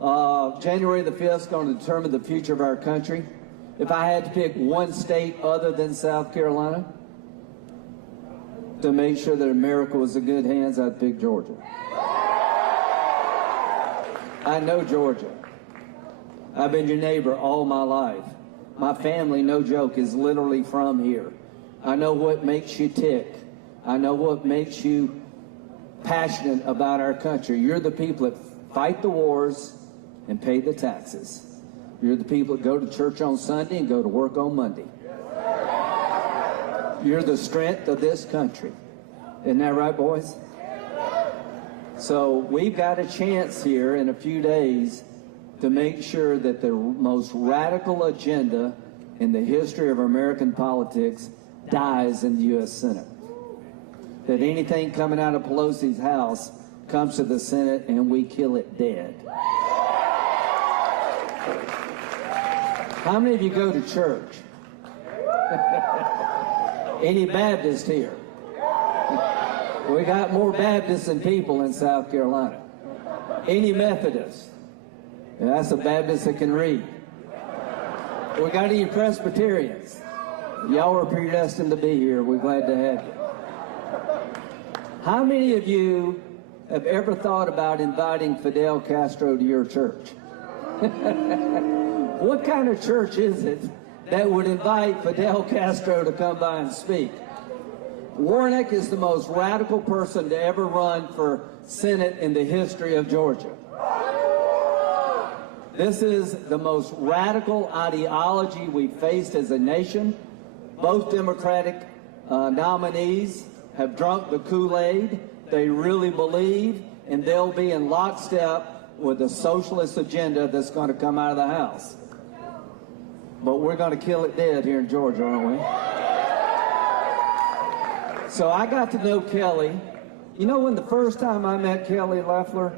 January the 5th is going to determine the future of our country. If I had to pick one state other than South Carolina to make sure that America was in good hands, I'd pick Georgia. I know Georgia. I've been your neighbor all my life. My family, no joke, is literally from here. I know what makes you tick. I know what makes you passionate about our country. You're the people that fight the wars and pay the taxes. You're the people that go to church on Sunday and go to work on Monday. You're the strength of this country. Isn't that right, boys? So we've got a chance here in a few days to make sure that the most radical agenda in the history of American politics dies in the U.S. Senate. That anything coming out of Pelosi's house comes to the Senate and we kill it dead. How many of you go to church? Any Baptist here? We got more Baptists than people in South Carolina. Any Methodist? Yeah, that's a Baptist that can read. We got any Presbyterians? Y'all are predestined to be here. We're glad to have you. How many of you have ever thought about inviting Fidel Castro to your church? What kind of church is it that would invite Fidel Castro to come by and speak? Warnock is the most radical person to ever run for Senate in the history of Georgia. This is the most radical ideology we've faced as a nation. Both Democratic nominees have drunk the Kool-Aid. They really believe, and they'll be in lockstep with the socialist agenda that's going to come out of the House. But we're going to kill it dead here in Georgia, aren't we? So I got to know Kelly. You know, when the first time I met Kelly Loeffler?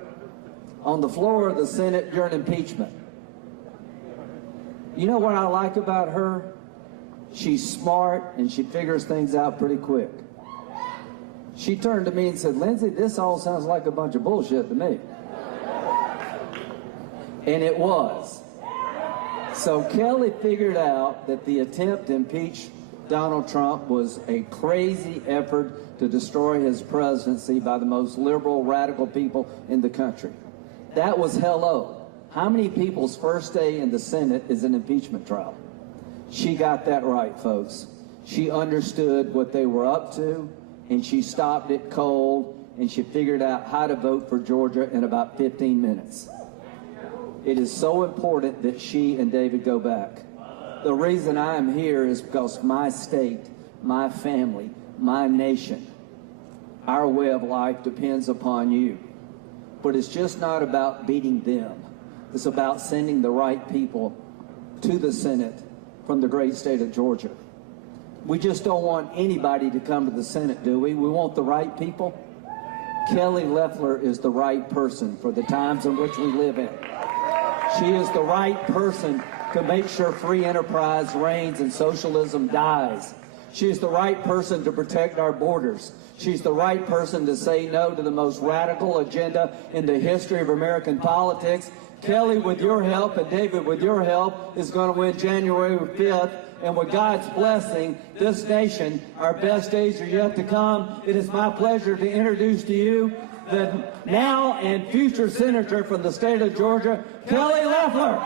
On the floor of the Senate during impeachment. You know what I like about her? She's smart and she figures things out pretty quick. She turned to me and said, "Lindsey, this all sounds like a bunch of bullshit to me." And it was. So Kelly figured out that the attempt to impeach Donald Trump was a crazy effort to destroy his presidency by the most liberal, radical people in the country. That was hello. How many people's first day in the Senate is an impeachment trial? She got that right, folks. She understood what they were up to, and she stopped it cold, and she figured out how to vote for Georgia in about 15 minutes. It is so important that she and David go back. The reason I am here is because my state, my family, my nation, our way of life depends upon you. But it's just not about beating them. It's about sending the right people to the Senate from the great state of Georgia. We just don't want anybody to come to the Senate, do we? We want the right people. Kelly Loeffler is the right person for the times in which we live in. She is the right person to make sure free enterprise reigns and socialism dies. She is the right person to protect our borders. She's the right person to say no to the most radical agenda in the history of American politics. Kelly, with your help, and David, with your help, is going to win January 5th. And with God's blessing, this nation, our best days are yet to come. It is my pleasure to introduce to you the now and future senator from the state of Georgia, Kelly Loeffler.